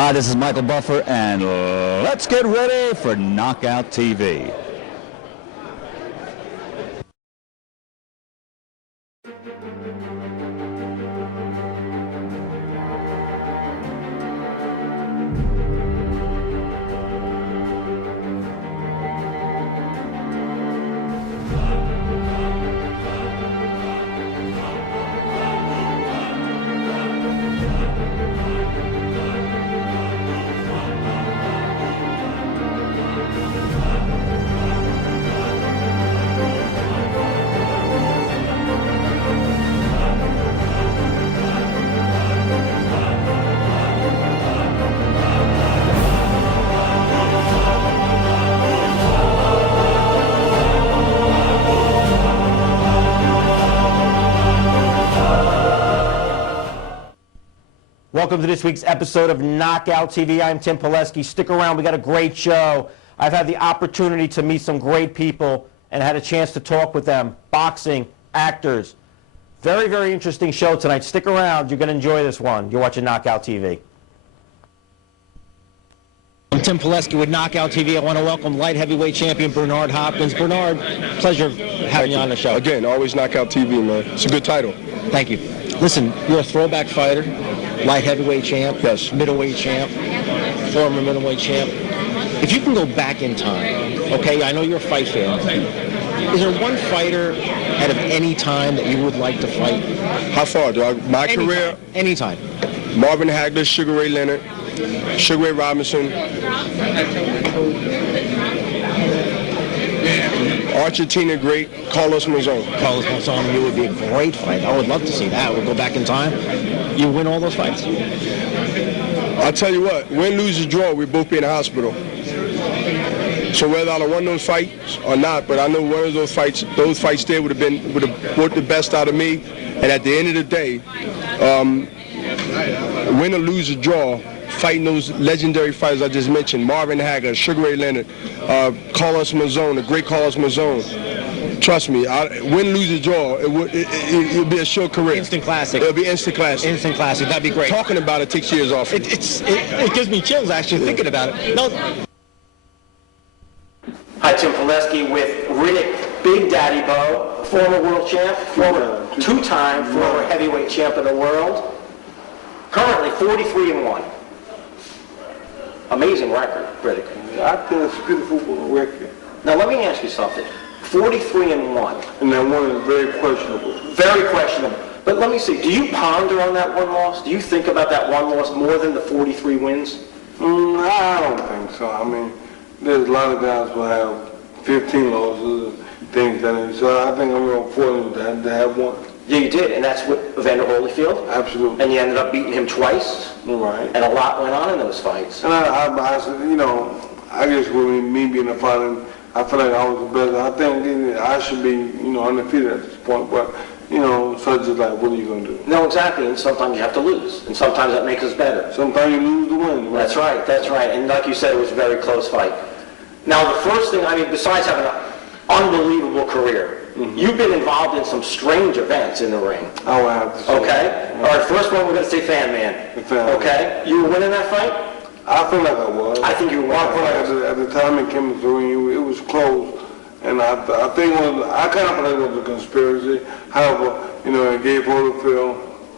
Hi, this is Michael Buffer, and let's get ready for Knockout TV. Welcome to this week's episode of Knockout TV. I'm Tim Pileski. Stick around. We got a great show. I've had the opportunity to meet some great people and had a chance to talk with them. Boxing, actors. Very, very interesting show tonight. Stick around. You're going to enjoy this one. You're watching Knockout TV. I'm Tim Pileski with Knockout TV. I want to welcome light heavyweight champion Bernard Hopkins. Bernard, pleasure having you on the show. Again, always Knockout TV, man. It's a good title. Thank you. Listen, you're a throwback fighter. Light heavyweight champ, yes. Middleweight champ, former middleweight champ. If you can go back in time, okay, I know you're a fight fan. Is there one fighter out of any time that you would like to fight? How far, dog? My career? Anytime. Marvin Hagler, Sugar Ray Leonard, Sugar Ray Robinson, Argentina great, Carlos Monzon. Carlos Monzon, you would be a great fight. I would love to see that. We'll go back in time. You win all those fights? I'll tell you what, win, lose, or draw, we'd both be in the hospital. So whether I won those fights or not, but I know one of those fights there would have brought the best out of me. And at the end of the day, win or lose or draw, fighting those legendary fighters I just mentioned, Marvin Hagler, Sugar Ray Leonard, Carlos Monzon, the great Carlos Monzon. Trust me, win, lose, or draw, it would be a short career. Instant classic. It'll be instant classic. Instant classic, that'd be great. Talking about it takes years off. It gives me chills actually thinking about it. No. Hi, Tim Pileski with Riddick Big Daddy Bo, former world champ, former two-time former heavyweight champ of the world. Currently 43-1. Amazing record, Riddick. I think it's a beautiful record. Now let me ask you something. 43-1. And that one is very questionable. Very questionable. But let me see, do you ponder on that one loss? Do you think about that one loss more than the 43 wins? I don't think so. I mean, there's a lot of guys who have 15 losses and things like that. So I think I'm real fortunate to have one. Yeah, you did, and that's with Evander Holyfield? Absolutely. And you ended up beating him twice? Right. And a lot went on in those fights. And I said, you know, I guess with me being a fighter, I feel like I was the best. I think I should be, you know, undefeated at this point. But, you know, so it's just like, what are you going to do? No, exactly. And sometimes you have to lose. And sometimes that makes us better. Sometimes you lose to win. Right? That's right. That's right. And like you said, it was a very close fight. Now, the first thing, I mean, besides having an unbelievable career, you've been involved in some strange events in the ring. I would have to say. Okay. All right, first one, we're going to say Fan Man. The Fan Man. Okay. You were winning that fight? I feel like I was. I think you were. I feel like at the time it came to the ring, it was close. And I think I kind of feel like it was a conspiracy. However, you know, it gave Holyfield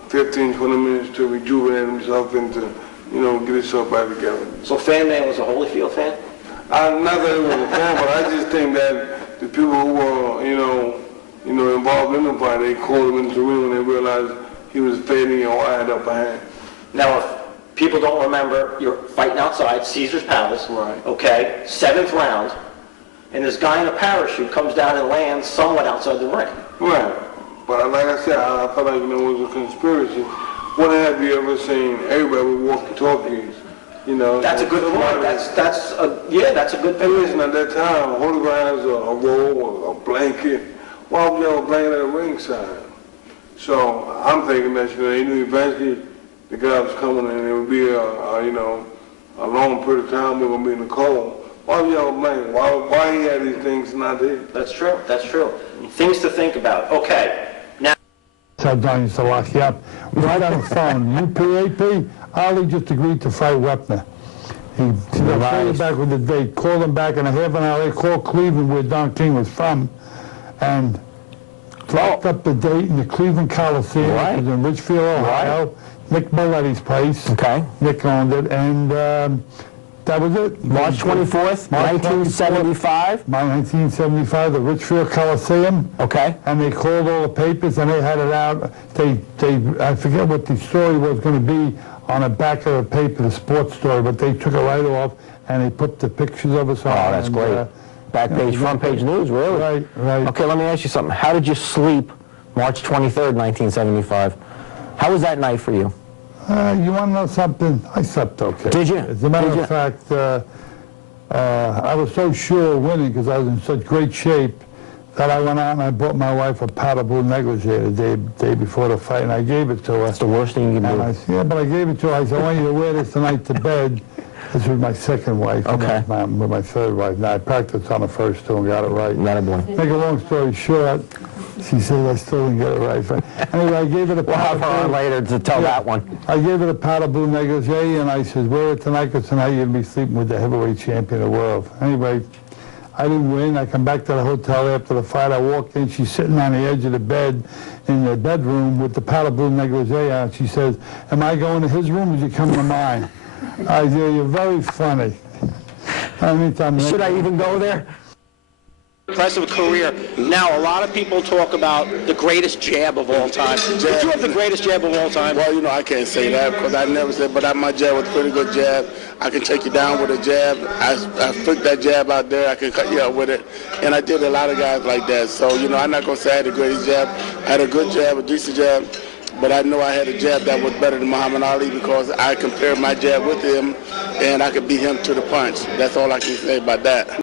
15, 20 minutes to rejuvenate himself and to, you know, get himself back together. So Fan Man was a Holyfield fan? Not that he was a fan, but I just think that the people who were, you know, involved in the fight, they called him into the ring when they realized he was fading or I had upper hand. Now, if people don't remember, you're fighting outside Caesar's Palace. Right. Okay, 7th round, and this guy in a parachute comes down and lands somewhat outside the ring. Right. But like I said, I felt like, you know, it was a conspiracy. When have you ever seen everybody with walkie-talkies? You know, that's a good point. That's a good point. And listen, at that time, Holyfield has a roll or a blanket. Why would you have a blanket at the ringside? So I'm thinking that, you know, they knew eventually the guy was coming and it would be a long period of time we were going to be in the cold. Why would you have a blanket? Why he had these things not there? That's true. That's true. Things to think about. Okay. Now. Tell Don used to lock you up right on the phone. UPAP, Ali just agreed to fight Wepner. He got back with the date, called him back in a half an hour. They called Cleveland, where Don King was from, and locked up the date in the Cleveland Coliseum, which is in Richfield, Ohio. Nick Belletti's place. Okay. Nick owned it, and that was it. March 24th, 1975? 1975, the Richfield Coliseum. Okay. And they called all the papers, and they had it out. I forget what the story was going to be on the back of the paper, the sports story, but they took it right off, and they put the pictures of us on. Oh, that's great. Back page, front page news, really? Right, right. Okay, let me ask you something. How did you sleep March 23rd, 1975? How was that night for you? You want to know something? I slept okay. Did you? As a matter of fact, I was so sure of winning because I was in such great shape that I went out and I bought my wife a powder blue negligee the day before the fight, and I gave it to her. That's the worst thing you can do. Yeah, but I gave it to her. I said, I want you to wear this tonight to bed. This was my second wife. Okay. With my third wife. Now, I practiced on the first two and got it right. Not a boy. Make a long story short, she said I still didn't get it right. Anyway, I gave it a powder blue. We'll have her on later to tell that one. I gave it a powder blue negligee, and I said, wear it tonight, because tonight you're going to be sleeping with the heavyweight champion of the world. Anyway, I didn't win. I come back to the hotel after the fight. I walked in. She's sitting on the edge of the bed in the bedroom with the powder blue negligee on. She says, am I going to his room, or is you coming to mine? I said, you're very funny. Should I even go there? Impressive career. Now, a lot of people talk about the greatest jab of all time. Did you have the greatest jab of all time? Well, you know, I can't say that because I never said, but my jab was a pretty good jab. I can take you down with a jab. I flicked that jab out there. I can cut you up with it. And I did a lot of guys like that. So, you know, I'm not going to say I had the greatest jab. I had a good jab, a decent jab. But I know I had a jab that was better than Muhammad Ali because I compared my jab with him, and I could beat him to the punch. That's all I can say about that.